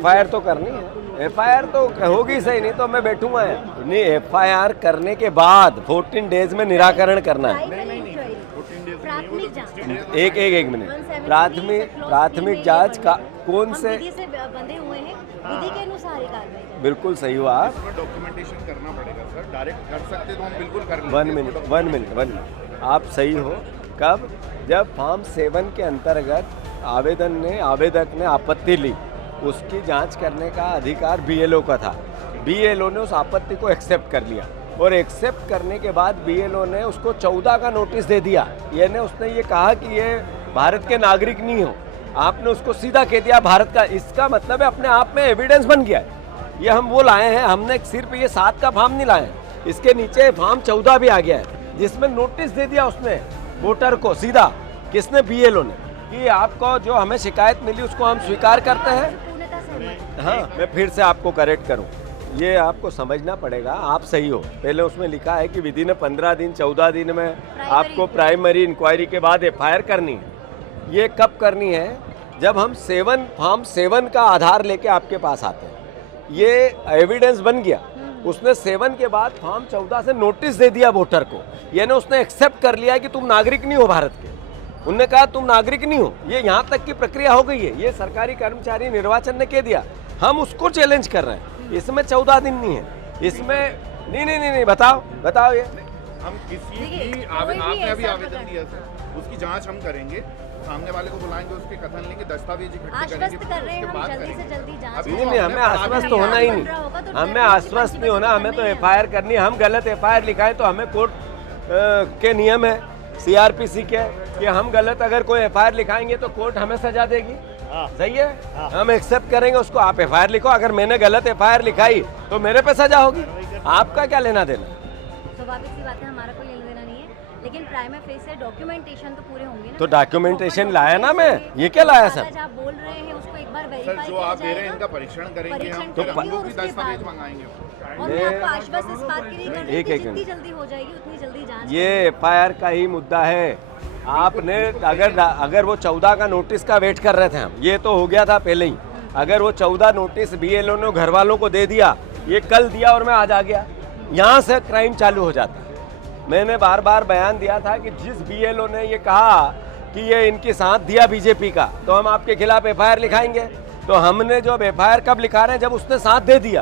FIR तो करनी है, एफआईआर तो होगी सही, नहीं तो मैं बैठूंगा यहाँ। नहीं, एफआईआर करने के बाद 14 डेज में निराकरण करना है। प्राथमिक जांच एक मिनट, प्राथमिक जांच का कौन से विधि से बंधे हुए हैं, विधि के अनुसार ही कार्रवाई करें। बिल्कुल सही हुआ। इसमें डॉक्यूमेंटेशन करना पड़ेगा सर, डायरेक्ट कर सकते तो हम बिल्कुल कर लेंगे। वन मिनट, आप सही हो। कब? जब फॉर्म 7 के अंतर्गत आवेदक ने आपत्ति ली, उसकी जांच करने का अधिकार बीएलओ का था। बीएलओ ने उस आपत्ति को एक्सेप्ट कर लिया और एक्सेप्ट करने के बाद बीएलओ ने उसको 14 का नोटिस दे दिया। यानी उसने ये कहा कि ये भारत के नागरिक नहीं हो, आपने उसको सीधा कह दिया भारत का। इसका मतलब है अपने आप में एविडेंस बन गया है। ये हम वो लाए हैं, हमने सिर्फ ये 7 का फॉर्म नहीं लाए हैं, इसके नीचे फॉर्म 14 भी आ गया है, जिसमें नोटिस दे दिया उसने वोटर को सीधा। किसने? बीएलओ ने, कि आपको जो हमें शिकायत मिली उसको हम स्वीकार करते हैं। पूर्णतः सहमत। हाँ, मैं फिर से आपको करेक्ट करूं, ये आपको समझना पड़ेगा। आप सही हो, पहले उसमें लिखा है कि विधि ने 15 दिन 14 दिन में आपको प्राइमरी इंक्वायरी के बाद एफआईआर करनी है। ये कब करनी है? जब हम फॉर्म 7 का आधार लेके आपके पास आते हैं, ये एविडेंस बन गया। उसने 7 के बाद फॉर्म 14 से नोटिस दे दिया वोटर को, यानी उसने एक्सेप्ट कर लिया कि तुम नागरिक नहीं हो भारत के। उनने कहा तुम नागरिक नहीं हो, ये यहाँ तक की प्रक्रिया हो गई है। ये सरकारी कर्मचारी निर्वाचन ने कह दिया, हम उसको चैलेंज कर रहे हैं। इसमें 14 दिन नहीं है, इसमें नहीं, बताओ ये। हम किसी देखिए, भी कोई भी आपने अभी ऐसा आवेदन दिया सर, उसकी जांच हम करेंगे, सामने वाले को बुलाएंगे, उसके कथन लेंगे, दस्तावेज इकट्ठे करेंगे, आश्वस्त कर रहे हैं उसके हम, बाद जल्दी से करेंगे। जल्दी जांच अभी करें। नहीं, हमें आश्वस्त होना ही नहीं, हमें आश्वस्त नहीं होना, हमें तो एफआईआर करनी है। हम गलत एफआईआर लिखाए तो हमें कोर्ट के नियम है, सीआरपीसी के, कि हम गलत अगर कोई एफआईआर लिखाएंगे तो कोर्ट हमें सजा देगी। सही है, हम एक्सेप्ट करेंगे उसको। आप एफआईआर लिखो, अगर मैंने गलत एफआईआर लिखाई तो मेरे पे सजा होगी, आपका क्या लेना देना? स्वाभाविक सी बात है, हमारा कोई लेना देना नहीं है, लेकिन प्राइमा फेस डॉक्यूमेंटेशन तो पूरे होंगे ना। तो डॉक्यूमेंटेशन लाया ना मैं, ये क्या लाया सर? आज आप बोल रहे हैं उसको एक बार सर वेरीफाई जो किया आप दे रहे हैं जाएगा। इनका परीक्षण करेंगे परीक्षण हम, करेंगे हम लोग और भी उसके दस्तावेज बाद- मंगाएंगे। और मैं आपको आश्वस्त इस बात के लिए कर रही हूँ कि एक जितनी मिनट। जल्दी हो जाएगी उतनी जल्दी जांच ये एफआईआर का ही मुद्दा है। आपने अगर वो 14 का नोटिस का वेट कर रहे थे हम, ये तो हो गया था पहले ही। अगर वो 14 नोटिस बीएलओ ने घर वालों को दे दिया, ये कल दिया और मैं आज आ गया, यहाँ से क्राइम चालू हो जाता है। मैंने बार बार बयान दिया था कि जिस बीएलओ ने ये कहा कि ये इनके साथ दिया बीजेपी का, तो हम आपके खिलाफ एफआईआर लिखाएंगे। तो हमने जो एफआईआर कब लिखा रहे हैं? जब उसने साथ दे दिया।